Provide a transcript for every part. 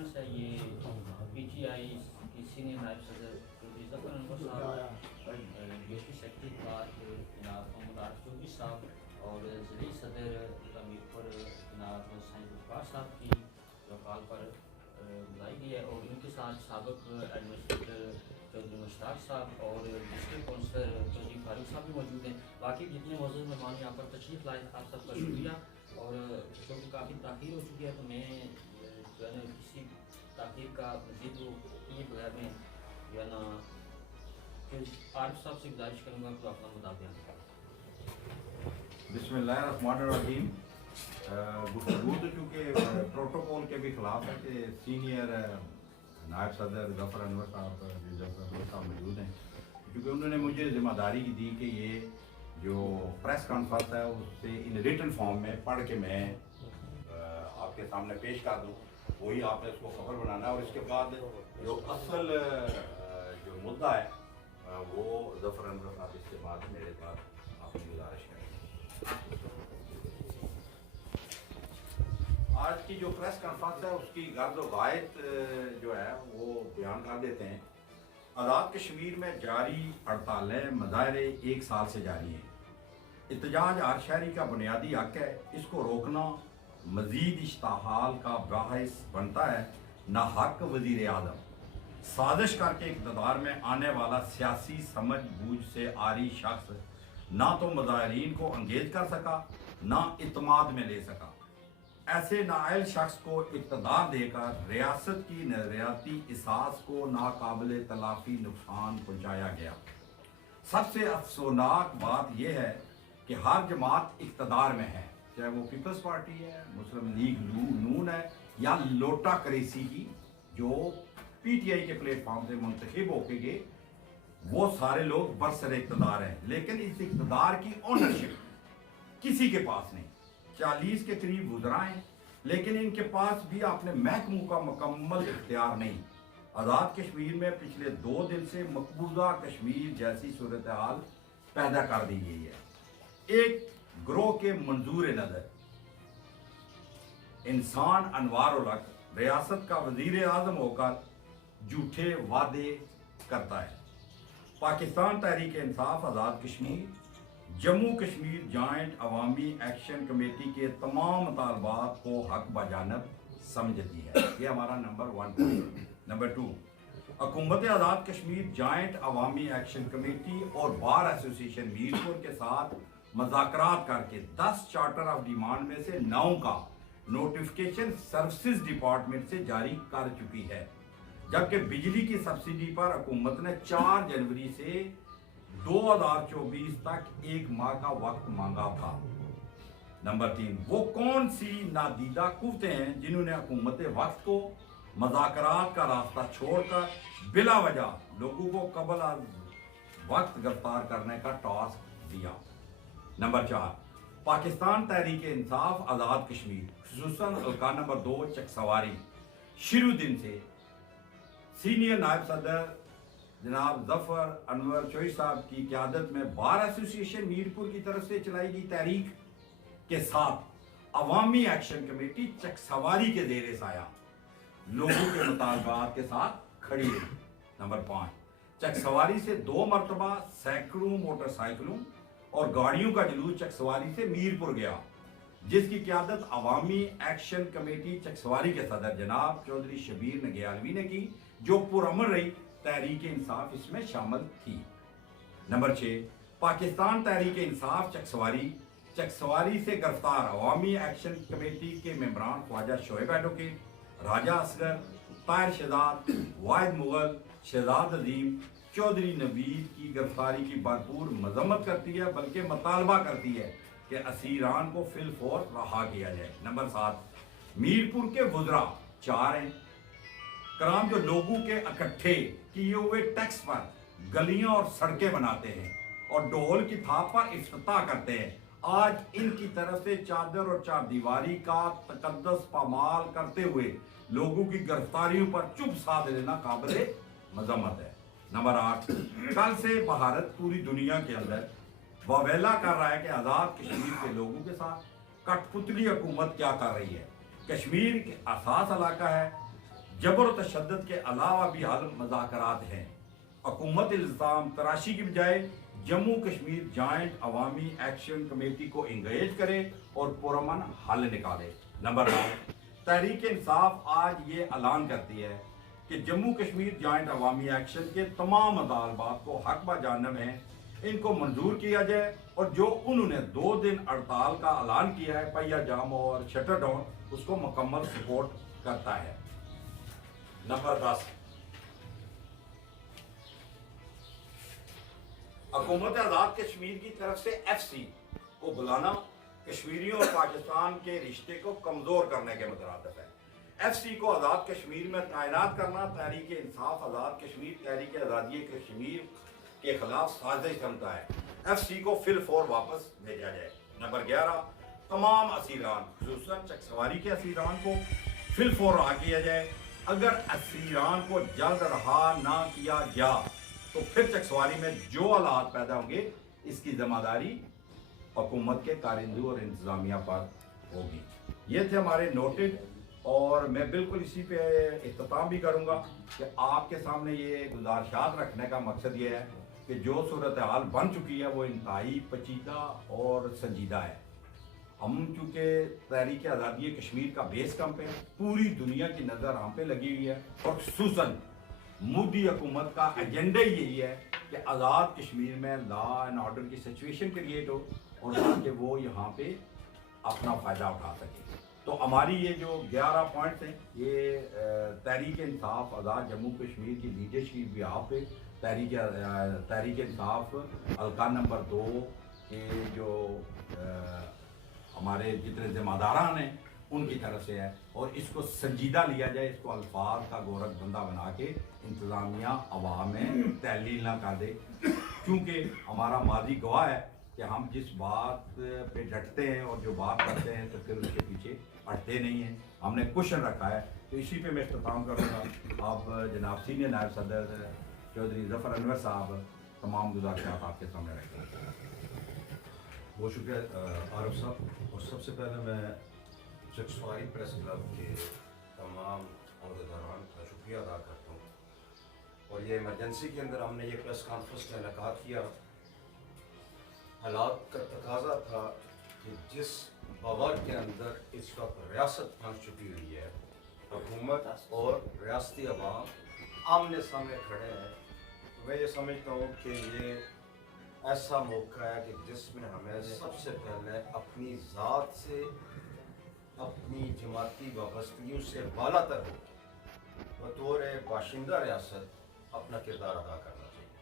Conference ہے یہ P T I کی سینئر نائب صدر چودھری ظفر انور صاحب ڈپٹی سیکرٹری پارک جناب محمد عارف چودھری صاحب اور ضلعی صدر میرپور جناب سائنس گفتار صاحب کی کال پر بلائی گئی ہے اور ان کے ساتھ سابق ایڈمنسٹریٹر چودھری مشتاق صاحب اور ڈسٹرکٹ کونسلر چودھری فاروق صاحب بھی موجود ہیں. باقی جتنے معزز مہمان یہاں پر تشریف لائے آپ سب کا شکریہ. اور کیونکہ کافی تاخیر ہو چکی ہے تو میں جو ہے نا کسی تاخیر کا مزید وہ کیے بغیر میں جو ہے نا عارف صاحب سے گزارش کروں گا کہ اپنا مطالبہ کریں. بسم اللہ الرحمن الرحیم. گفتگو تو چونکہ پروٹوکول کے بھی خلاف ہے کہ سینئر نائب صدر ظفر انور صاحب موجود ہیں کیونکہ انہوں نے مجھے ذمہ داری دی کہ یہ جو پریس کانفرنس ہے اس سے ان ریٹن فارم میں پڑھ کے میں آپ کے سامنے پیش کر دوں. وہی آپ نے اس کو خبر بنانا ہے اور اس کے بعد جو اصل جو مدعا ہے وہ ظفر انور صاحب اس کے بعد میرے پاس آپ کی گزارش کریں. آج کی جو پریس کانفرنس ہے اس کی غرض و غایت جو ہے وہ بیان کر دیتے ہیں. آزاد کشمیر میں جاری ہڑتالیں مظاہرے 1 سال سے جاری ہیں. احتجاج ہر شہری کا بنیادی حق ہے. اس کو روکنا مزید اشتعال کا باعث بنتا ہے. ناحق وزیر اعظم سازش کر کے اقتدار میں آنے والا سیاسی سمجھ بوجھ سے عاری شخص نہ تو مظاہرین کو انگیج کر سکا نہ اعتماد میں لے سکا. ایسے نااہل شخص کو اقتدار دے کر ریاست کی نظریاتی اساس کو ناقابل تلافی نقصان پہنچایا گیا. سب سے افسوسناک بات یہ ہے کہ ہر جماعت اقتدار میں ہے, چاہے وہ پیپلز پارٹی ہے, مسلم لیگ نون ہے یا لوٹا کریسی کی جو پی ٹی آئی کے پلیٹ فارم سے منتخب ہو کے گئے, وہ سارے لوگ برسر اقتدار ہیں. لیکن اس اقتدار کی اونرشپ کسی کے پاس نہیں. 40 کے قریب وزراء ہیں لیکن ان کے پاس بھی اپنے محکموں کا مکمل اختیار نہیں. آزاد کشمیر میں پچھلے 2 دن سے مقبوضہ کشمیر جیسی صورتحال پیدا کر دی گئی ہے. ایک گروہ کے منظور نظر انسان انوار الحق ریاست کا وزیر اعظم ہو کر جھوٹے وعدے کرتا ہے. پاکستان تحریک انصاف آزاد کشمیر جموں کشمیر جوائنٹ عوامی ایکشن کمیٹی کے تمام مطالبات کو حق بجانب سمجھتی ہے. یہ ہمارا نمبر 1. نمبر 2, حکومت آزاد کشمیر جوائنٹ عوامی ایکشن کمیٹی اور بار ایسوسی ایشن میرپور کے ساتھ مذاکرات کر کے 10 چارٹر آف ڈیمانڈ میں سے 9 کا نوٹیفکیشن سروسز ڈپارٹمنٹ سے جاری کر چکی ہے, جبکہ بجلی کی سبسڈی پر حکومت نے 4 جنوری سے 2024 تک 1 ماہ کا وقت مانگا تھا. نمبر 3, وہ کون سی نادیدہ قوتیں ہیں جنہوں نے حکومت وقت کو مذاکرات کا راستہ چھوڑ کر بلا وجہ لوگوں کو قبل از وقت گرفتار کرنے کا ٹاسک دیا. نمبر 4, پاکستان تحریک انصاف آزاد کشمیر خصوصاً حلقہ نمبر 2 چکسواری شروع دن سے سینئر نائب صدر جناب ظفر انور چودھری صاحب کی قیادت میں بار ایسوسی ایشن میرپور کی طرف سے چلائی گئی تحریک کے ساتھ عوامی ایکشن کمیٹی چکسواری کے زیر سایہ لوگوں کے مطالبات کے ساتھ کھڑی رہی. نمبر 5, چکسواری سے 2 مرتبہ سینکڑوں موٹر سائیکلوں اور گاڑیوں کا جلوس چکسواری سے میرپور گیا, جس کی قیادت عوامی ایکشن کمیٹی چکسواری کے صدر جناب چودھری شبیر نگیالوی نے کی, جو پرامن رہی. تحریک انصاف اس میں شامل تھی. نمبر 6, پاکستان تحریک انصاف چکسواری سے گرفتار عوامی ایکشن کمیٹی کے ممبران خواجہ شعیب ایڈوکیٹ, راجہ اصغر, طاہر شہزاد, واحد مغل, شہزاد عظیم, چودھری نوید کی گرفتاری کی بھرپور مذمت کرتی ہے, بلکہ مطالبہ کرتی ہے کہ اسیران کو فی الفور رہا کیا جائے. نمبر 7, میرپور کے وزراء 4 ہیں کرام جو لوگوں کے اکٹھے کیے ہوئے ٹیکس پر گلیاں اور سڑکیں بناتے ہیں اور ڈھول کی تھاپ پر افتتاح کرتے ہیں. آج ان کی طرف سے چادر اور چار دیواری کا تقدس پامال کرتے ہوئے لوگوں کی گرفتاریوں پر چپ ساتھ لینا قابل مذمت ہے. نمبر 8, کل سے بھارت پوری دنیا کے اندر واویلا کر رہا ہے کہ آزاد کشمیر کے لوگوں کے ساتھ کٹ پتلی حکومت کیا کر رہی ہے. کشمیر کے اساس علاقہ ہے जबर व तशद्दुद के अलावा भी हल मुज़ाकरात हैं। हुकूमत इल्ज़ाम तराशी की बजाय जम्मू कश्मीर जॉइंट अवामी एक्शन कमेटी को इंगेज करे और पुरअमन हल निकाले। नंबर 9, तहरीक इंसाफ आज ये ऐलान करती है कि जम्मू कश्मीर जॉइंट अवामी एक्शन के तमाम मुतालबात को हक ब जानब हैं, इनको मंजूर किया जाए और जो उन्होंने 2 दिन हड़ताल का ऐलान किया है, पहिया जाम और शटर डाउन, उसको मुकम्मल सपोर्ट करता है। नंबर 10, हुकूमत आज़ाद कश्मीर की तरफ से FC को बुलाना कश्मीरियों और पाकिस्तान के रिश्ते को कमज़ोर करने के मुतरादिफ है। FC को आज़ाद कश्मीर में तैनात करना तहरीक इंसाफ आज़ाद कश्मीर तहरीक आज़ादी कश्मीर के खिलाफ साजिश समझता है। FC को फिलफौर वापस भेजा जाए। नंबर 11, तमाम असीरान खुसूसन चकसवारी के असीरान को फिलफौर रहा किया जाए। अगर असीरान को जल्द रहा ना किया गया तो फिर चकसवारी में जो हालात पैदा होंगे इसकी जिम्मेदारी हुकूमत के कारिंदू और इंतज़ामिया पर होगी। ये थे हमारे नोटेड, और मैं बिल्कुल इसी पे इख्तिताम भी करूँगा कि आपके सामने ये गुजारिशात रखने का मकसद ये है कि जो सूरत हाल बन चुकी है वो इंतहाई पेचीदा और संजीदा है। हम चूँकि तहरीक आज़ादी कश्मीर का बेस कैंप है, पूरी दुनिया की नज़र हम पे लगी हुई है और खुसूसन मोदी हुकूमत का एजेंडा ही यही है कि आज़ाद कश्मीर में लॉ एंड ऑर्डर की सिचुएशन क्रिएट हो और ताकि वो यहाँ पे अपना फ़ायदा उठा सके। तो हमारी ये जो 11 पॉइंट्स हैं, ये तहरीक इंसाफ आज़ाद जम्मू कश्मीर की लीडरशिप भी आप पे तहरीक इंसाफ हल्का नंबर 2 के जो हमारे जितने ज़िम्मेदारान हैं उनकी तरफ से है, और इसको संजीदा लिया जाए, इसको अल्फाज का गोरख बंदा बना के इंतज़ामिया अवाम में तहलील ना कर दे, क्योंकि हमारा माजी गवाह है कि हम जिस बात पे डटते हैं और जो बात करते हैं तो फिर उसके पीछे हटते नहीं हैं। हमने क्वेश्चन रखा है, तो इसी पे मैं इख्तिताम करूँगा। आप जनाब सीनियर नायब सदर चौधरी ज़फ़र अनवर साहब तमाम गुज़ारिशात आपके सामने रखते हैं। बहुत शुक्रिया आरफ साहब। और सबसे पहले मैं चकसवारी प्रेस क्लब के तमाम अहदेदारान का शुक्रिया अदा करता हूँ। और ये इमरजेंसी के अंदर हमने ये प्रेस कॉन्फ्रेंस का इनेकाद किया, हालात का तकाजा था कि जिस बवाल के अंदर इस वक्त रियासत फंस चुकी हुई है, हुकूमत और रियासती अवाम आमने सामने खड़े हैं, तो मैं ये समझता हूँ कि ये ऐसा मौका है कि जिसमें हमें सबसे पहले अपनी ज़ात से, अपनी जमाती वाबस्तगियों से बाला तर हो बतौर बाशिंदा रियासत अपना किरदार अदा करना चाहिए।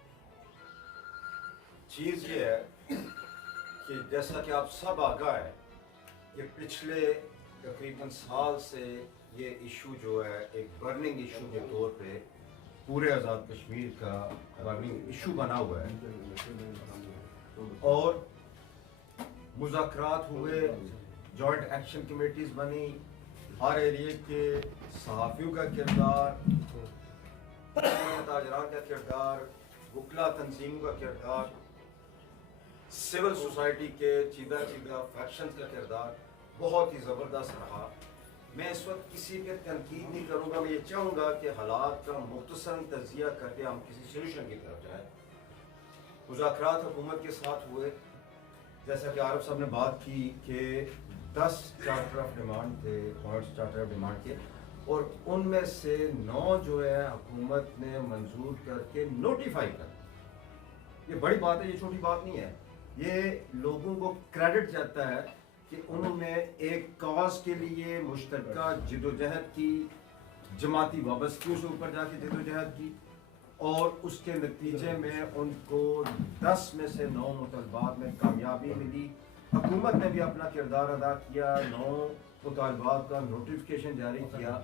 चीज़ ये है कि जैसा कि आप सब आगाह है कि पिछले तकरीबन साल से ये इशू जो है एक बर्निंग इशू के तौर पे पूरे आज़ाद कश्मीर का बर्निंग इशू बना हुआ है, और मुज़ाकरात हुए, जॉइंट एक्शन कमेटीज़ बनी, हर एरिए के सहाफ़ियों का किरदार, ताजरान का किरदार, वकला तंजीमों का किरदार, सिविल सोसाइटी के चीदा फैक्शंस का किरदार बहुत ही ज़बरदस्त रहा। मैं इस वक्त किसी पे तनकीद नहीं करूँगा, मैं ये चाहूँगा कि हालात का मुख्तसर तजिया करके हम किसी सोल्यूशन की तरफ जाएँ। मुज़ाकरात हुकूमत के साथ हुए, जैसा कि आरफ साहब ने बात की कि 10 चार्टर ऑफ डिमांड थे, पॉइंट्स चार्टर ऑफ डिमांड के, और उनमें से 9 जो है हुकूमत ने मंजूर करके नोटिफाई कर। ये बड़ी बात है, ये छोटी बात नहीं है। ये लोगों को क्रेडिट जाता है कि उन्होंने एक कॉज के लिए मुश्तरका जिदोजहद की, जमाती वाबस्तगियों से ऊपर जाके जिदोजहद की, और उसके नतीजे में उनको 10 में से 9 मुतालबात में कामयाबी मिली। हुकूमत ने भी अपना किरदार अदा किया, 9 मुतालबात का नोटिफिकेशन जारी किया,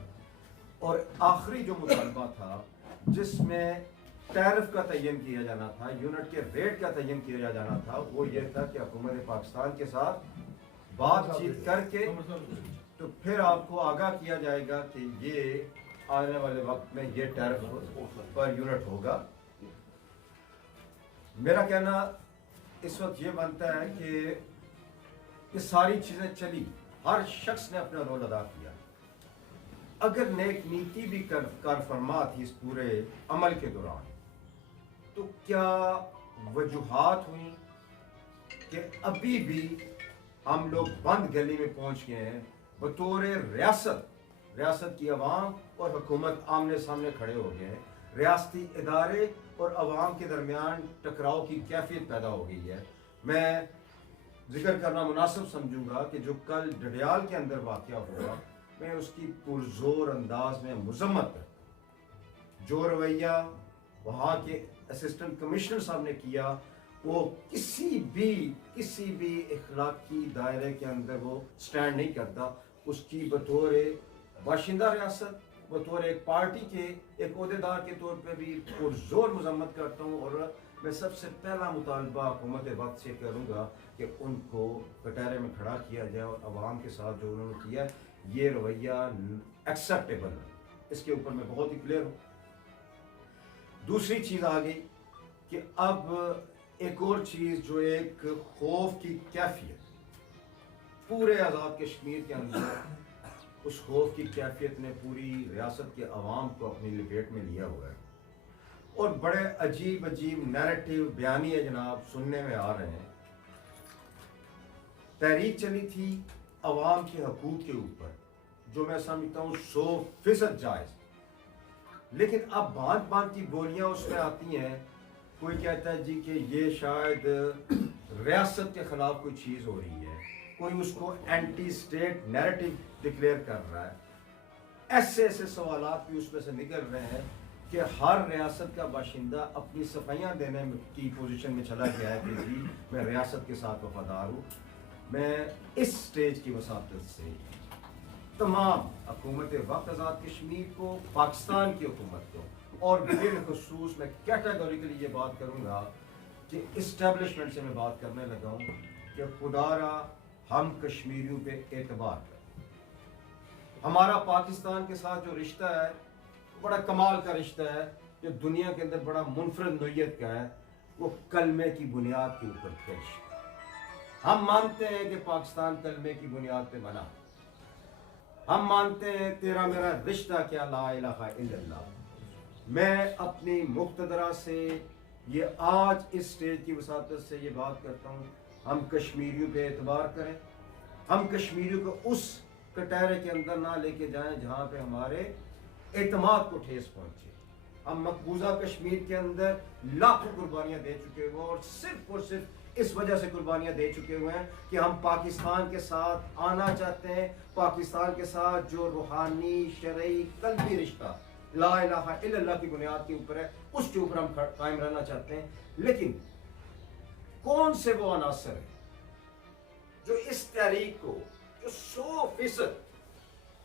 और आखिरी जो मुतालबा था जिसमें टैरिफ का तयन किया जाना था, यूनिट के रेट का तयन किया जाना था, वो ये था कि हुकूमत पाकिस्तान के साथ बातचीत करके तो फिर आपको आगाह किया जाएगा कि ये आने वाले वक्त में ये टैरिफ पर यूनिट होगा। मेरा कहना इस वक्त ये बनता है कि ये सारी चीज़ें चली, हर शख्स ने अपना रोल अदा किया। اگر نیک نیتی بھی کار فرما تھی اس پورے عمل کے دوران، تو کیا وجوہات ہوئیں کہ ابھی بھی ہم لوگ بند گلی میں پہنچ گئے ہیں؟ بطور ریاست کی عوام اور حکومت آمنے سامنے کھڑے ہو گئے ہیں، ریاستی ادارے اور عوام کے درمیان ٹکراؤ کی کیفیت پیدا ہو گئی ہے۔ میں ذکر کرنا مناسب سمجھوں گا کہ جو کل ڈڈیال کے اندر واقعہ ہوا، میں اس کی پرزور انداز میں مذمت کرتا ہوں۔ جو رویہ وہاں کے اسسٹنٹ کمشنر صاحب نے کیا، وہ کسی بھی اخلاقی دائرے کے اندر وہ سٹینڈ نہیں کرتا۔ اس کی بطور باشندہ ریاست، بطور ایک پارٹی کے ایک عہدیدار کے طور پہ بھی پرزور مذمت کرتا ہوں، اور میں سب سے پہلا مطالبہ حکومت وقت سے کروں گا کہ ان کو کٹہرے میں کھڑا کیا جائے، اور عوام کے ساتھ جو انہوں نے کیا یہ رویہ ایکسیپٹیبل ہے، اس کے اوپر میں بہت ہی کلیئر ہوں۔ دوسری چیز آ گئی کہ اب ایک اور چیز جو ایک خوف کی کیفیت پورے آزاد کشمیر کے اندر، اس خوف کی کیفیت نے پوری ریاست کے عوام کو اپنی لپیٹ میں لیا ہوا ہے، اور بڑے عجیب نیریٹو بیانیے جناب سننے میں آ رہے ہیں۔ تحریک چلی تھی عوام کے حقوق کے اوپر، جو میں سمجھتا ہوں 100% جائز، لیکن اب باندھ کی بولیاں اس میں آتی ہیں۔ کوئی کہتا ہے جی کہ یہ شاید ریاست کے خلاف کوئی چیز ہو رہی ہے، کوئی اس کو اینٹی اسٹیٹ نیریٹو ڈکلیئر کر رہا ہے۔ ایسے سوالات بھی اس میں سے نکل رہے ہیں کہ ہر ریاست کا باشندہ اپنی صفائیاں دینے کی پوزیشن میں چلا گیا ہے کہ جی میں ریاست کے ساتھ وفادار ہوں۔ میں اس سٹیج کی وساطت سے تمام حکومت وقت آزاد کشمیر کو، پاکستان کی حکومت کو، اور بالخصوص میں کیٹیگوریکلی یہ بات کروں گا کہ اسٹیبلشمنٹ سے میں بات کرنے لگا ہوں کہ خدا را ہم کشمیریوں پہ اعتبار کریں۔ ہمارا پاکستان کے ساتھ جو رشتہ ہے بڑا کمال کا رشتہ ہے، جو دنیا کے اندر بڑا منفرد نوعیت کا ہے، وہ کلمے کی بنیاد کے اوپر پیش۔ ہم مانتے ہیں کہ پاکستان کلمے کی بنیاد پہ بنا، ہم مانتے ہیں تیرا میرا رشتہ کیا لا الہ الا اللہ۔ میں اپنی مقتدرہ سے یہ آج اس سٹیج کی وساطت سے یہ بات کرتا ہوں، ہم کشمیریوں پہ اعتبار کریں، ہم کشمیریوں کو اس کٹہرے کے اندر نہ لے کے جائیں جہاں پہ ہمارے اعتماد کو ٹھیس پہنچے۔ ہم مقبوضہ کشمیر کے اندر لاکھوں قربانیاں دے چکے ہوئے، اور صرف اس وجہ سے قربانیاں دے چکے ہوئے ہیں کہ ہم پاکستان کے ساتھ آنا چاہتے ہیں، پاکستان کے ساتھ جو روحانی شرعی قلبی رشتہ لا الہ الا اللہ کی بنیاد کے اوپر ہے، اس کے اوپر ہم قائم رہنا چاہتے ہیں۔ لیکن کون سے وہ عناصر ہیں جو اس تحریک کو، جو 100%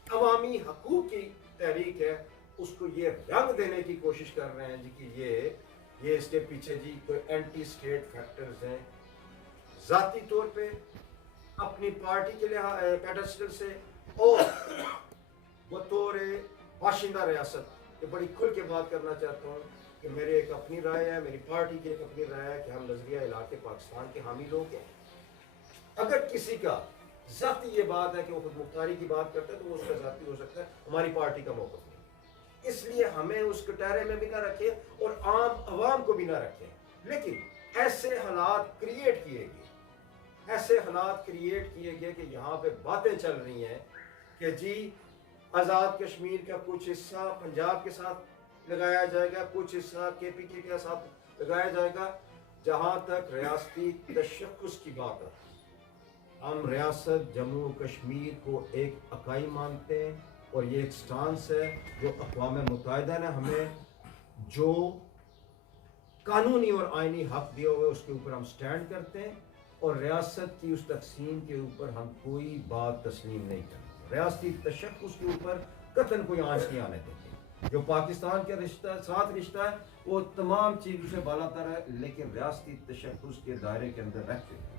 عوامی حقوق کی تحریک ہے، اس کو یہ رنگ دینے کی کوشش کر رہے ہیں جی کہ یہ اس کے پیچھے جی کوئی اینٹی اسٹیٹ فیکٹرز ہیں۔ ذاتی طور پہ اپنی پارٹی کے پیڈسٹل سے اور بطور باشندہ ریاست یہ بڑی کھل کے بات کرنا چاہتا ہوں کہ میرے ایک اپنی رائے ہے، میری پارٹی کی ایک اپنی رائے ہے کہ ہم نظریہ علاقے پاکستان کے حامی لوگ ہیں۔ اگر کسی کا ذاتی یہ بات ہے کہ وہ خود مختاری کی بات کرتا ہے تو وہ اس کا ذاتی ہو سکتا ہے، ہماری پارٹی کا موقف نہیں۔ اس لیے ہمیں اس کٹہرے میں بھی نہ رکھیں اور عام عوام کو بھی نہ رکھیں، لیکن ایسے حالات کریٹ کیے گئے کہ یہاں پہ باتیں چل رہی ہیں کہ جی آزاد کشمیر کا کچھ حصہ پنجاب کے ساتھ لگایا جائے گا، کچھ حصہ کے پی کے ساتھ لگایا جائے گا۔ جہاں تک ریاستی تشخص کی بات ہے، ہم ریاست جموں و کشمیر کو ایک اکائی مانتے ہیں، اور یہ ایک سٹانس ہے جو اقوام متحدہ نے ہمیں جو قانونی اور آئینی حق دیا ہوا ہے اس کے اوپر ہم سٹینڈ کرتے ہیں، اور ریاست کی اس تقسیم کے اوپر ہم کوئی بات تسلیم نہیں کرتے۔ ریاستی تشخص کے اوپر قطعاً کوئی آنچ نہیں آنے دیتے۔ جو پاکستان کے ساتھ رشتہ ہے وہ تمام چیزوں سے بالاتر ہے، لیکن ریاستی تشخص کے دائرے کے اندر رہتے ہیں۔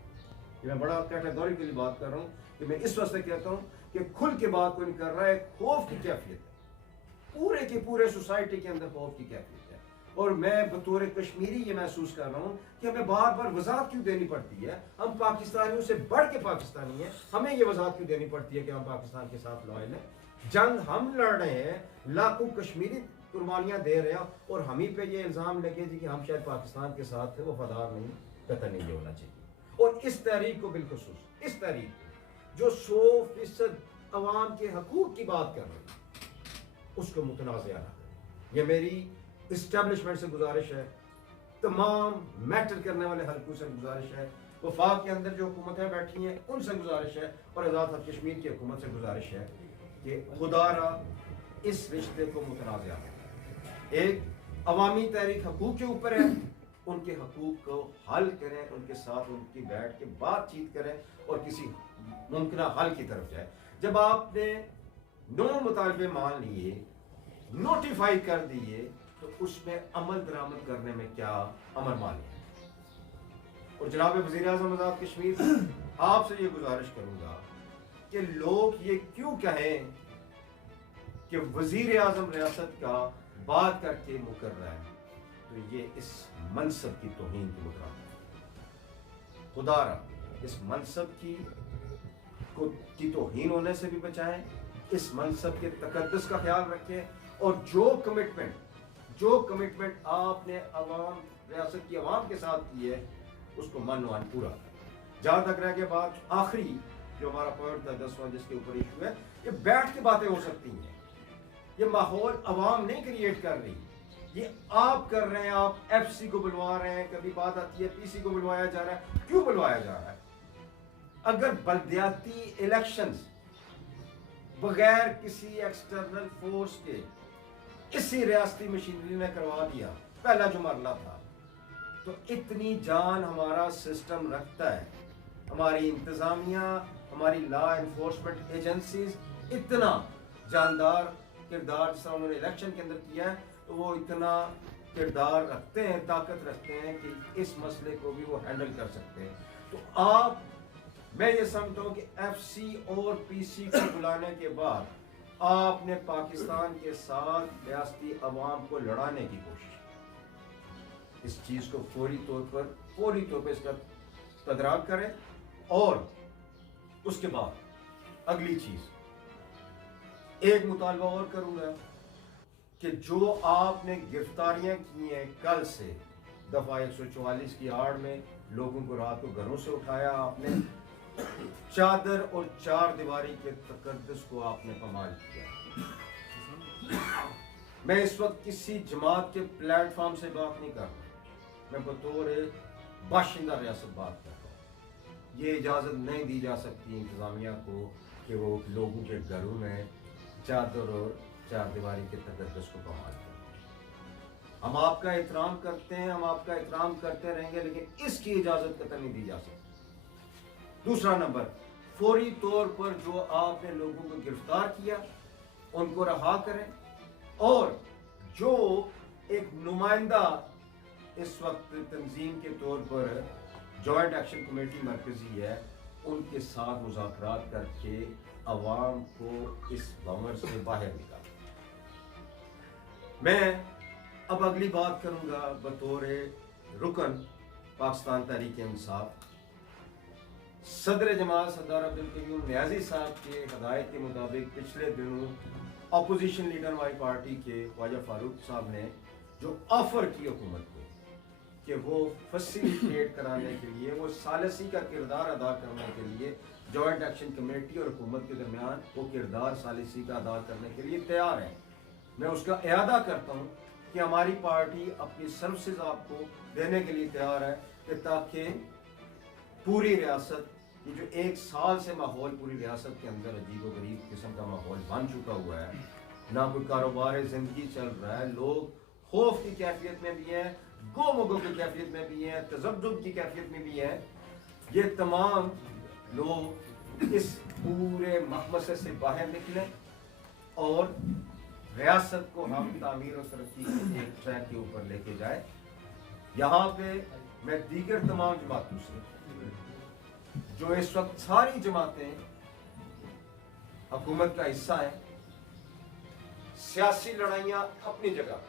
یہ میں بڑا کیٹیگوریکلی بات کر رہا ہوں کہ میں اس واسطے کہتا ہوں کہ کھل کے بات کوئی نہیں کر رہا ہے، خوف کی کیفیت ہے، پورے کے پورے سوسائٹی کے اندر خوف کی کیفیت ہے۔ اور میں بطور کشمیری یہ محسوس کر رہا ہوں کہ ہمیں بار بار وضاحت کیوں دینی پڑتی ہے، ہم پاکستانیوں سے بڑھ کے پاکستانی ہیں، ہمیں یہ وضاحت کیوں دینی پڑتی ہے کہ ہم پاکستان کے ساتھ لائل ہیں۔ जंग हम लड़ रहे हैं, लाखों कश्मीरी कुर्बानियां दे रहे हैं, और हम ही पे ये इल्ज़ाम लगे जी कि हम शायद पाकिस्तान के साथ थे, वफादार नहीं, कतई नहीं ये होना चाहिए। और इस तहरीक को बिलखुसूस, इस तहरीक को जो 100% अवाम के हकूक़ की बात कर रही है, उसको मुतनाज़ ना करें। ये मेरी इस्टेब्लिशमेंट से गुजारिश है, तमाम मैटर करने वाले हल्कों से गुजारिश है, वफाक के अंदर जो हुकूमतें बैठी हैं उनसे गुजारिश है, और आज़ाद कश्मीर की हुकूमत से गुजारिश है कि खुदारा इस रिश्ते को मुतनाज़ करें। एक अवामी तहरीक हकूक़ के ऊपर है, उनके हकूक़ को हल करें, उनके साथ उनकी बैठ के बातचीत करें और किसी मुमकिन हल की तरफ जाए। जब आपने 9 मुतालबे मान लिए, नोटिफाई कर दिए, तो उसमें अमल दरामद करने में क्या अमर मानी है। और जनाब वज़ीर आज़म आज़ाद कश्मीर, आपसे ये गुजारिश करूंगा कि लोग ये क्यों कहें कि वज़ीर आज़म रियासत का बात करके मुकर्रर है, तो ये इस मनसब की तौहीन की मुताबिक है। खुदारा इस मनसब की तौहीन होने से भी बचाएं, इस मनसब के तकद्दुस का ख्याल रखें, और जो कमिटमेंट आपने अवाम, रियासत की अवाम के साथ की है, उसको मन मान पूरा करें। जहाँ तक रह गया बात आखिरी जो हमारा पॉइंट था 10वां जिसके ऊपर इशू है, ये बैठ के बातें हो सकती हैं, ये माहौल अवाम नहीं क्रिएट कर रही, ये आप कर रहे हैं। आप एफसी को बुलवा रहे हैं, कभी बात आती है पीसी को बुलवाया जा रहा है, क्यों बुलवाया जा रहा है? अगर बल्दियाती इलेक्शंस बगैर किसी एक्सटर्नल फोर्स के इसी रियासती मशीनरी ने करवा दिया, पहला जो मरला था, तो इतनी जान हमारा सिस्टम रखता है, हमारी इंतजामिया, हमारी लॉ एनफोर्समेंट एजेंसीज इतना जानदार किरदार जिस तरह उन्होंने इलेक्शन के अंदर किया है, तो वो इतना किरदार रखते हैं, ताकत रखते हैं कि इस मसले को भी वो हैंडल कर सकते हैं। तो मैं ये समझता हूँ कि एफसी और पीसी को बुलाने के बाद आपने पाकिस्तान के साथ रियासती अवाम को लड़ाने की कोशिश, इस चीज को फौरी तौर पर इसका तदराक करें। और उसके बाद अगली चीज, एक मुतालबा और करूंगा कि जो आपने गिरफ्तारियां की हैं कल से, दफा 144 की आड़ में लोगों को रात को घरों से उठाया, आपने चादर और चार दीवारी के तकद्दुस को आपने पमाल किया। मैं इस वक्त किसी जमात के प्लेटफॉर्म से बात नहीं कर रहा, मैं बतौर बाशिंदा रियासत बात कर रहा हूँ। ये इजाज़त नहीं दी जा सकती इंतज़ामिया को कि वो लोगों के घरों में चादर और चार दीवारी के तकद्दुस को पमाल करें। हम आपका एहतराम करते हैं, हम आपका एहतराम करते रहेंगे, लेकिन इसकी इजाज़त कतई नहीं दी जा सकती। दूसरा नंबर, फौरी तौर पर जो आपने लोगों को गिरफ्तार किया उनको रहा करें, और जो एक नुमाइंदा इस वक्त तंजीम के तौर पर जॉइंट एक्शन कमेटी मरकजी है, उनके साथ मुज़ाकरात करके अवाम को इस भंवर से बाहर निकालें। मैं अब अगली बात करूंगा बतौर रुकन पाकिस्तान तहरीक इंसाफ। सदर जमात सरदार अब्दुल कयूम नियाज़ी साहब के हदायत के मुताबिक पिछले दिनों अपोजिशन लीडर हमारी पार्टी के ख्वाजा फारूक साहब ने जो ऑफर की हुकूमत को कि वो फैसिलिटेट कराने के लिए, वो सालसी का किरदार अदा करने के लिए जॉइंट एक्शन कमेटी और हुकूमत के दरमियान वो किरदार सालसी का अदा करने के लिए तैयार है। मैं उसका इयादा करता हूँ कि हमारी पार्टी अपनी सर्विसेज आपको देने के लिए तैयार है, कि ताकि पूरी रियासत, ये जो एक साल से माहौल पूरी रियासत के अंदर अजीब गरीब किस्म का माहौल बन चुका हुआ है, ना कोई कारोबार ज़िंदगी चल रहा है, लोग खौफ की कैफियत में भी हैं, गोमगो की कैफियत में भी हैं, तज़ब्ज़ुब की कैफियत में भी हैं। ये तमाम लोग इस पूरे महमसे से बाहर निकलें और रियासत को हम तामीर और तरक्की के एक ट्रैक के ऊपर लेके जाए। यहाँ पे मैं दीगर तमाम जमातों से, जो इस वक्त सारी जमातें हुकूमत का हिस्सा है, सियासी लड़ाइयाँ अपनी जगह,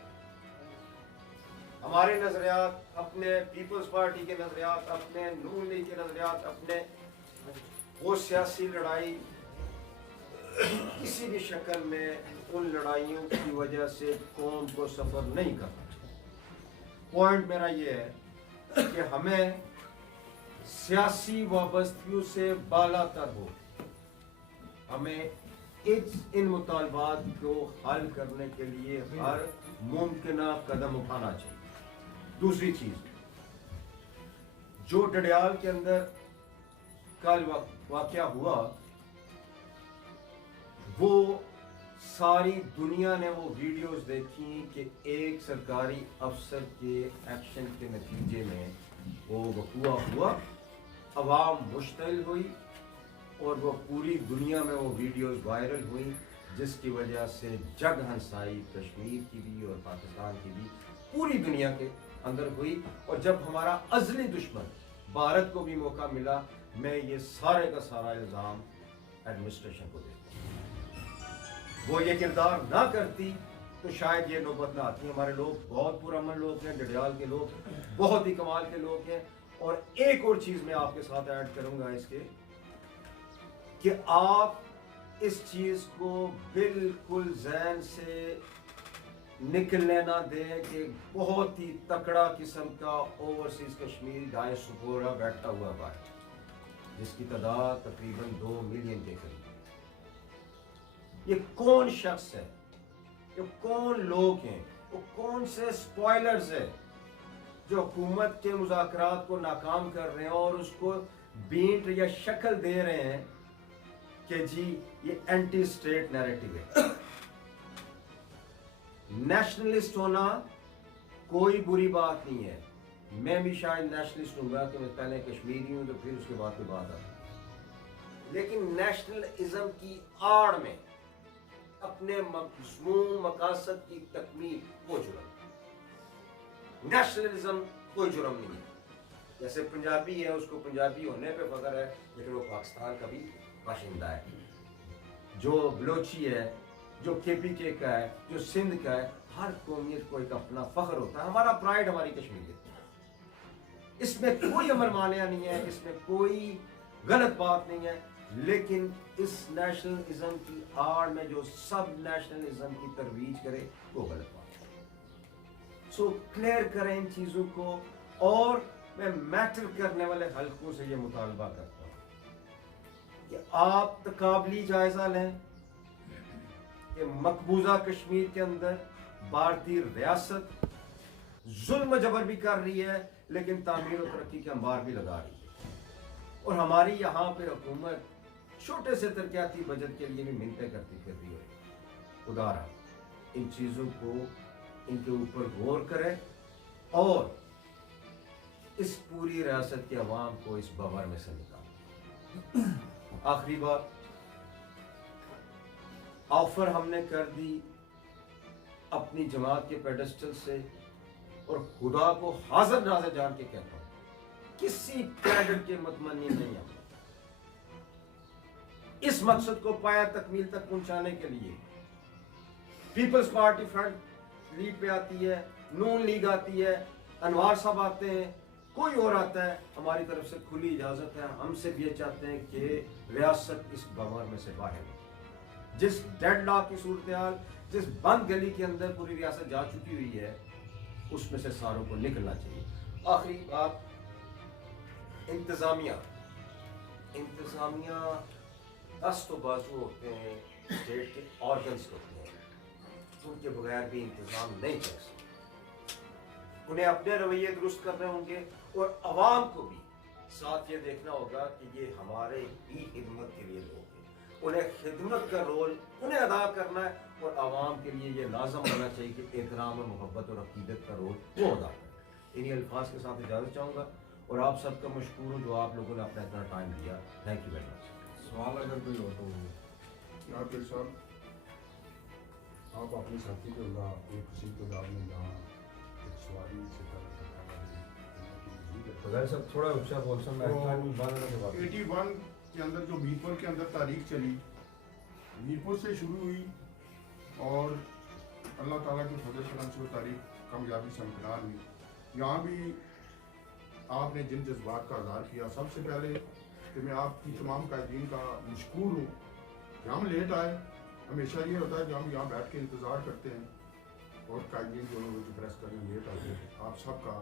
हमारे नजरियात अपने, पीपल्स पार्टी के नजरियात अपने, नून लीग के नजरियात अपने, वो सियासी लड़ाई کسی بھی شکل میں ان لڑائیوں کی وجہ سے قوم کو سفر نہیں کرنا چاہیے۔ پوائنٹ میرا یہ ہے کہ ہمیں سیاسی وابستگیوں سے بالا تر ہو، ہمیں ان مطالبات کو حل کرنے کے لیے ہر ممکنہ قدم اٹھانا چاہیے۔ دوسری چیز، جو ڈڈیال کے اندر کل واقعہ ہوا، وہ ساری دنیا نے وہ ویڈیوز دیکھی کہ ایک سرکاری افسر کے ایکشن کے نتیجے میں وہ وقوع ہوا، عوام مشتعل ہوئی اور وہ پوری دنیا میں وہ ویڈیوز وائرل ہوئی، جس کی وجہ سے جگ ہنسائی کشمیر کی بھی اور پاکستان کی بھی پوری دنیا کے اندر ہوئی۔ اور جب ہمارا ازلی دشمن بھارت کو بھی موقع ملا، میں یہ سارے کا سارا الزام ایڈمنسٹریشن کو دیتا ہوں۔ وہ یہ کردار نہ کرتی تو شاید یہ نوبت نہ آتی۔ ہمارے لوگ بہت پرامن لوگ ہیں، ڈڈیال کے لوگ بہت ہی کمال کے لوگ ہیں۔ اور ایک اور چیز میں آپ کے ساتھ ایڈ کروں گا اس کے، کہ آپ اس چیز کو بالکل ذہن سے نکلنے نہ دیں کہ بہت ہی تکڑا قسم کا اوورسیز کشمیر ڈائسپورا بیٹھا ہوا ہے، جس کی تعداد تقریباً 2 ملین کے قریب۔ یہ کون شخص ہے، یہ کون لوگ ہیں، وہ کون سے سپوائلرز ہیں جو حکومت کے مذاکرات کو ناکام کر رہے ہیں اور اس کو بینٹ یا شکل دے رہے ہیں کہ جی یہ اینٹی اسٹیٹ نیریٹو ہے۔ نیشنلسٹ ہونا کوئی بری بات نہیں ہے، میں بھی شاید نیشنلسٹ ہوں گا کہ میں پہلے کشمیری ہوں تو پھر اس کے بعد کی بات آتی ہے، لیکن نیشنلزم کی آڑ میں اپنے مضمون مقاصد کی تکمیل وہ جرم ہے۔ نیشنلزم کوئی جرم نہیں ہے، جیسے پنجابی ہے اس کو پنجابی ہونے پہ فخر ہے لیکن وہ پاکستان کا بھی باشندہ ہے، جو بلوچی ہے، جو کے پی کے کا ہے، جو سندھ کا ہے، ہر قومیت کو ایک اپنا فخر ہوتا ہے۔ ہمارا پرائڈ ہماری کشمیریت، اس میں کوئی امر مانیہ نہیں ہے، اس میں کوئی غلط بات نہیں ہے، لیکن اس نیشنلزم کی آڑ میں جو سب نیشنلزم کی ترویج کرے وہ غلط بات ہے۔ سو کلیئر کریں ان چیزوں کو، اور میں میٹر کرنے والے حلقوں سے یہ مطالبہ کرتا ہوں کہ آپ تقابلی جائزہ لیں کہ مقبوضہ کشمیر کے اندر بھارتی ریاست ظلم و جبر بھی کر رہی ہے لیکن تعمیر و ترقی کے انبار بھی لگا رہی ہے، اور ہماری یہاں پہ حکومت چھوٹے سے ترقیاتی بجٹ کے لیے بھی منتیں کرتی پھر رہی ہے۔ خدا رہا ان چیزوں کو، ان کے اوپر غور کرے اور اس پوری ریاست کے عوام کو اس بور میں سے نکالے۔ آخری بات، آفر ہم نے کر دی اپنی جماعت کے پیڈسٹل سے، اور خدا کو حاضر ناظر جان کے کہتا ہوں کسی کیڈر کے متمنی نہیں ہیں۔ اس مقصد کو پایا تکمیل تک پہنچانے کے لیے پیپلز پارٹی فرنٹ لیڈ پہ آتی ہے، نون لیگ آتی ہے، انوار صاحب آتے ہیں، کوئی اور آتا ہے، ہماری طرف سے کھلی اجازت ہے۔ ہم سے بھی یہ چاہتے ہیں کہ ریاست اس بور میں سے باہر ہو۔ جس ڈیڈ لاک کی صورتحال، جس بند گلی کے اندر پوری ریاست جا چکی ہوئی ہے، اس میں سے ساروں کو نکلنا چاہیے۔ آخری بات، انتظامیہ 10 تو بازو ہوتے ہیں، اسٹیٹ کے آرگنز ہوتے ہیں، ان کے بغیر بھی انتظام نہیں چل سکتے۔ انہیں اپنے رویے درست کرنے ہوں گے اور عوام کو بھی ساتھ یہ دیکھنا ہوگا کہ یہ ہمارے ہی خدمت کے لیے لوگ ہیں، انہیں خدمت کا رول انہیں ادا کرنا ہے، اور عوام کے لیے یہ لازم ہونا چاہیے کہ احترام اور محبت اور عقیدت کا رول وہ ادا کریں۔ انہی الفاظ کے ساتھ اجازت چاہوں گا، اور آپ سب کا مشکور ہوں جو آپ لوگوں نے اپنا اتنا ٹائم دیا۔ Thank you very much. سوال اگر کوئی ہو تو عاقل صاحب، آپ اپنے ساتھی کو ایک کسی کو میں جہاں ایک سواری سے صاحب تھوڑا اونچا بول سکتے ہیں۔ 81 کے اندر جو میرپور کے اندر تاریخ چلی، میرپور سے شروع ہوئی اور اللہ تعالیٰ کے فضل کرم سے وہ تاریخ کامیابی سے امکنار ہوئی۔ یہاں بھی آپ نے جن جذبات کا اظہار کیا، سب سے پہلے کہ میں آپ کی تمام قائدین کا مشکور ہوں कि हम लेट आए, हमेशा ये होता है कि हम यहाँ बैठ के इंतज़ार करते हैं और कायदीन जो लोग जो प्रेस करने लेट आते हैं। आप सबका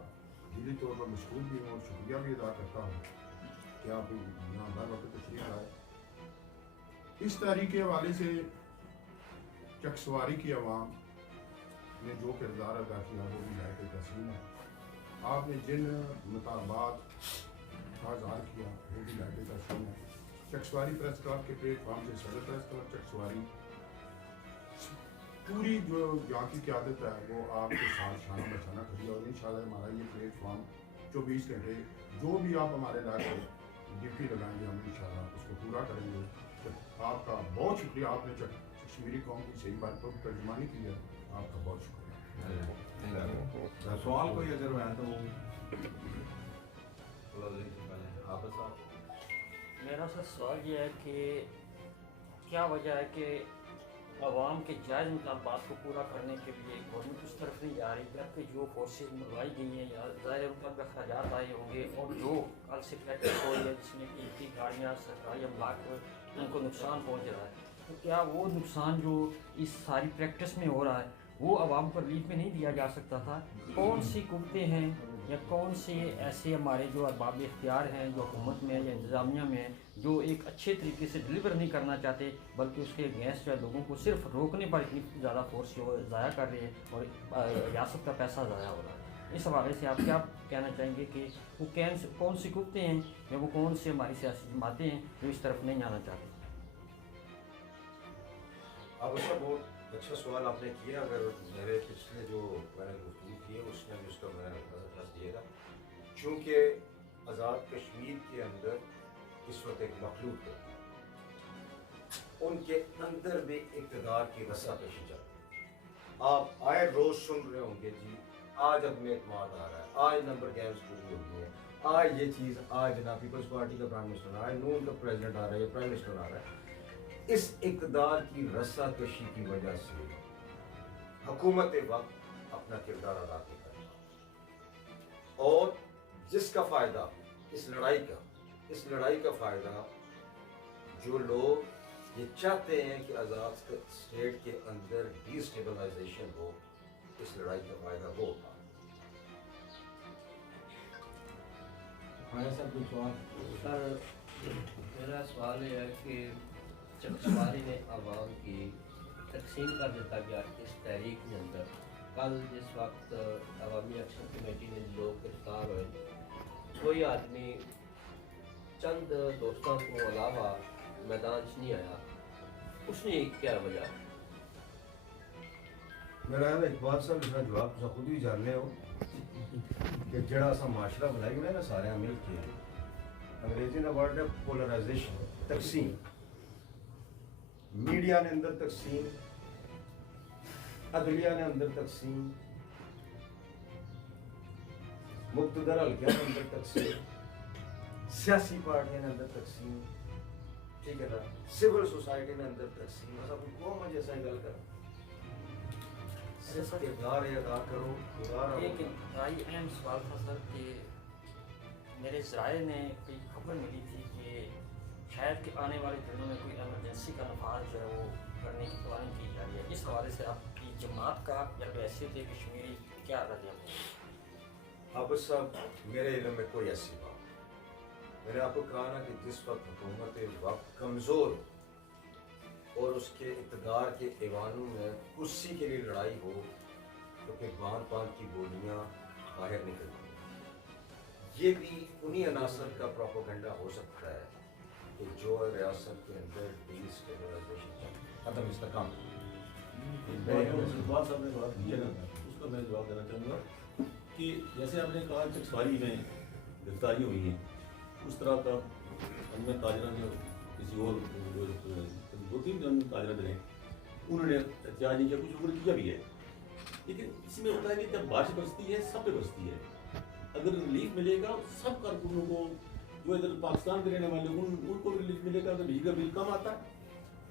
दिली तौर पर मशहूर भी हूँ और शुक्रिया भी अदा करता हूँ कि आप यहाँ हर वक्त तशरीफ लाए। इस तारीख के हवाले से चकसवारी की आवाम ने जो किरदार अदा किया वो भी लायक तस्लीम है। आपने जिन मुतालबात का इज़हार किया वो भी लायक तस्लीम है। चकसवारी प्रेस क्लब के प्लेटफॉर्म से सदर प्रेस क्लब चकसवारी पूरी जो यहाँ की क़यादत है वो आपके साथ शाना बशाना खड़ी है और इंशाल्लाह हमारा ये प्लेटफॉर्म 24 घंटे जो भी आप हमारे लायक ड्यूटी लगाएंगे हम इंशाल्लाह उसको पूरा करेंगे। तो आपका बहुत शुक्रिया, आपने कश्मीरी कौम की सही बात पर तर्जुमानी की है, आपका बहुत शुक्रिया। सवाल कोई अगर मैं तो आप मेरा सर सवाल ये है कि क्या वजह है कि आवाम के जायज़ मुतालबात को पूरा करने के लिए गवर्नमेंट उस तरफ नहीं जा रही, जबकि जो फोर्सेज मंगवाई गई हैं या ज़ाहिर उनका अखराजात आए होंगे और जो कल से प्रैक्टिस हो रही है जिसमें कीमती गाड़ियाँ सरकारी अमलाक उनको नुकसान पहुँच रहा है, तो क्या वो नुकसान जो इस सारी प्रैक्टिस में हो रहा है वो आवाम को रिलीफ में नहीं दिया जा सकता था? कौन सी कुव्वतें हैं या कौन से ऐसे हमारे जो अरबाब इख्तियार हैं जो हुकूमत में या इंतज़ामिया में हैं जो एक अच्छे तरीके से डिलीवर नहीं करना चाहते बल्कि उसके अगेंस्ट जो है लोगों को सिर्फ रोकने पर इतनी ज़्यादा फोर्स जो ज़ाया कर रहे हैं और रियासत का पैसा ज़ाया हो रहा है? इस हवाले से आप क्या कहना चाहेंगे कि वो कौन सी कुव्वतें हैं या वो कौन से हमारी सियासी जमातें हैं जो इस तरफ नहीं आना चाहती? अब उसका बहुत अच्छा सवाल आपने किया। अगर मेरे पिछले जो मैंने गुफ्तगू की है उसमें भी उसका मैंने नजर दिया था, चूँकि आज़ाद कश्मीर के अंदर इस वक्त एक मखलूक है, उनके अंदर भी इक़्तिदार की रस्साकशी चल रही है। आप आए रोज़ सुन रहे होंगे जी आज अब में एतमाद आ रहा है, आज नंबर गेम्स पूरी हो गई है, आज ये चीज़, आज ना पीपल्स पार्टी का प्राइम मिनिस्टर आ रहा है, नून का प्रेसिडेंट आ रहा है या प्राइम मिनिस्टर आ रहा है। इस इक़्तिदार की रस्साकशी की वजह से हुकूमत वक्त अपना किरदार अदा नहीं कर रहा और जिसका फ़ायदा इस लड़ाई का फ़ायदा जो लोग ये चाहते हैं कि आज़ाद स्टेट के अंदर डिस्टेबलाइजेशन हो, इस लड़ाई का फ़ायदा वो होगा। सर मेरा सवाल ये है कि चकसवारी में आवाम की तकसीम कर देता गया इस तहरीक के अंदर। कल जिस वक्त अवामी एक्शन कमेटी ने लोग गिरफ्तार हुए, कोई आदमी चंद दोस्तों को अलावा मैदान से नहीं आया, उसने क्या वजह? मेरा इकबाल साहब इसका जवाब तुम खुद भी जानते हो कि जड़ा सा माशरा बनाई ना सारे मिल के, अंग्रेजी का वर्ड है पोलराइजेशन, तकसीम। मीडिया ने अंदर तकसीम, अदलिया ने अंदर तकसीम, मुक्तदर हल्के ने अंदर तकसीम, सियासी पार्टियों ने अंदर तकसीम, ठीक है ना, सिविल सोसाइटी ने अंदर तकसीम। ऐसा कोई कौन मुझे ऐसा गल कर सिर्फ किरदार अदा करो। एक इंतहाई अहम सवाल था सर कि मेरे ज़राए ने कोई खबर मिली थी कि शायद कि आने वाले दिनों में कोई एमरजेंसी का नफाज जो है वो करने की प्लानिंग की जा रही है। इस हवाले से आपकी जमात का या हैसियत कश्मीरी क्या रद्द-ए-अमल है? अब सब मेरे इल्म में कोई ऐसी बात, मैंने आपको कहा ना कि जिस वक्त हुकूमत वक्त कमज़ोर और उसके इक़्तिदार के ऐवानों में कुर्सी के लिए लड़ाई हो तो फिर बांध की गोलियां बाहर निकलती। ये भी उन्हीं अनासर का प्रोपेगेंडा हो सकता है कि जो रियासत के अंदर डिस्टेबलाइजेशन खत्म इस्तेकाम। इकबाल साहब ने बात की है ना, उसका मैं जवाब देना चाहूँगा कि जैसे आपने कहा चकसवारी में गिरफ्तारी हुई है, उस तरह का उनमें ताजरा ने किसी और दो तीन जन ताजरा रहे, उन्होंने एहतियात नहीं किया, कुछ लोगों ने किया भी है। लेकिन इसमें होता है कि जब बारिश बरसती है सब पे बरसती है, अगर रिलीफ मिलेगा सब कारकुनों को, जो इधर पाकिस्तान के रहने वाले उनको रिलीफ मिलेगा, अगर बिजली का बिल कम आता है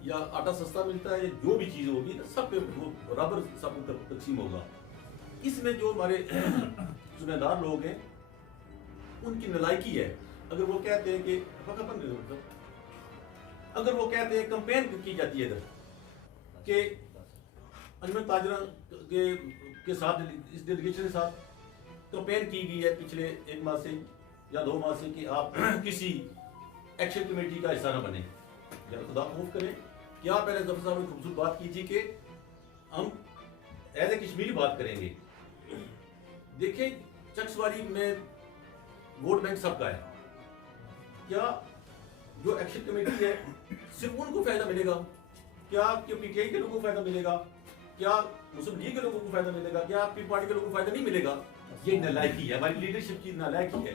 या आटा सस्ता मिलता है, जो भी चीज़ होगी सब पे बराबर सब तकसीम होगा। इसमें जो हमारे जिम्मेदार लोग हैं उनकी नलायकी है। अगर वो कहते हैं कि अगर वो कहते हैं कंपेन की जाती है इधर कि अंजुमन ताजरा के साथ इस डेलीगेशन के साथ कंपेन की गई है पिछले 1 माह से या 2 माह से कि आप किसी एक्शन कमेटी का हिस्सा न बने, या खुदा खौफ करें। क्या पहले जफर साहब ने खूबसूरत बात की थी कि हम एज ए कश्मीरी बात करेंगे। देखिए चकसवारी में वोट बैंक सबका है, क्या जो एक्शन कमेटी है सिर्फ उनको फायदा मिलेगा? क्या पीटीआई के लोगों को फायदा मिलेगा? क्या मुस्लिम लीग के लोगों को फायदा मिलेगा? क्या पीपल पार्टी के लोगों को फायदा नहीं मिलेगा? ये नालायकी है, हमारी लीडरशिप की नालायकी है।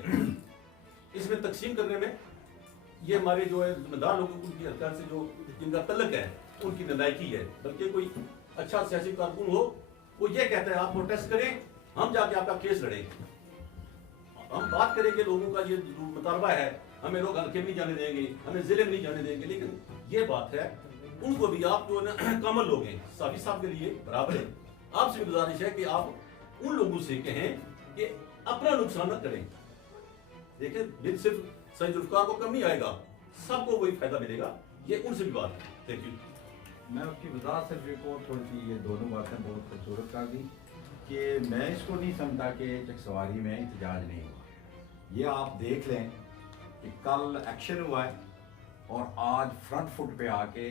इसमें तकसीम करने में ये हमारे जो है जिम्मेदार लोगों को उनकी हरकत से जो जिनका तल्लक है उनकी नालायकी है। बल्कि कोई अच्छा सियासी कारकुन हो वो ये कहता है आप प्रोटेस्ट करें, हम जाके आपका केस लड़ें। हम बात करेंगे लोगों का ये मुतालबा है, हमें लोग हल्के में नहीं जाने देंगे, हमें जिले में नहीं जाने देंगे, लेकिन ये बात है उनको भी आप जो है ना कॉमन लोग हैं, साफी साहब के लिए बराबर है। आपसे भी गुजारिश है कि आप उन लोगों से कहें कि अपना नुकसान न करें। देखिए दिन सिर्फ सही जुल्फकार को कम नहीं आएगा, सबको वही फायदा मिलेगा, ये उनसे भी बात है। Thank you. मैं आपकी वजह सिर्फ एक और थोड़ी सी ये दोनों बातें बहुत खूबसूरत कर दी कि मैं इसको नहीं समझता कि चकसवारी में एहतजाज नहीं हुआ। ये आप देख लें कि कल एक्शन हुआ है और आज फ्रंट फुट पे आके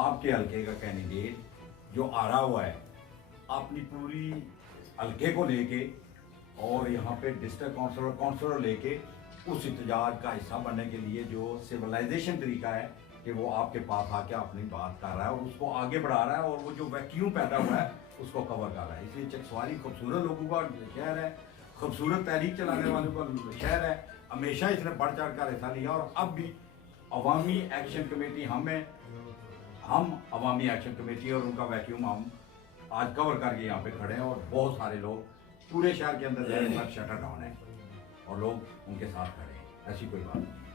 आपके हल्के का कैंडिडेट जो आ रहा हुआ है अपनी पूरी हल्के को लेके और यहाँ पे डिस्ट्रिक्ट काउंसलर लेके उस एहतजाज का हिस्सा बनने के लिए जो सिविलाइजेशन तरीका है कि वो आपके पास आके अपनी बात कर रहा है और उसको आगे बढ़ा रहा है और वो जो वैक्यूम पैदा हुआ है उसको कवर कर रहा है। इसलिए चकसवारी खूबसूरत लोगों का शहर है, खूबसूरत तहरीक चलाने वालों का शहर है। हमेशा इसने बढ़ चढ़ कर हिस्सा लिया और अब भी अवामी एक्शन कमेटी हम अवामी एक्शन कमेटी और उनका वैक्यूम हम आज कवर करके यहाँ पे खड़े हैं और बहुत सारे लोग पूरे शहर के अंदर शटर डाउन है और लोग उनके साथ खड़े हैं। ऐसी कोई बात नहीं।